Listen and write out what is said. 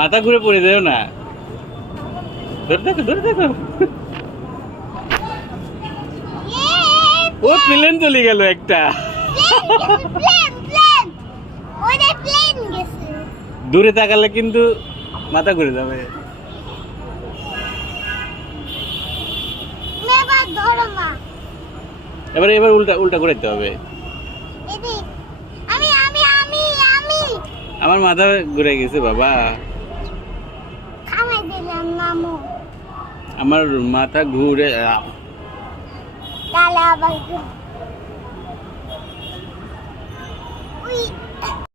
মাথা ঘুরে পড়ে যাও না। ধরে দেখো ধরে দেখো। ও প্লেন চলে গেল একটা। দূরে তাকালে কিন্তু মাথা ঘুরে যাবে। এবারে এবার উল্টা উল্টা ঘুরাইতে হবে। আমার মাথা ঘুরে গেছে বাবা। আমার মাথা ঘুরে তাহলে আবার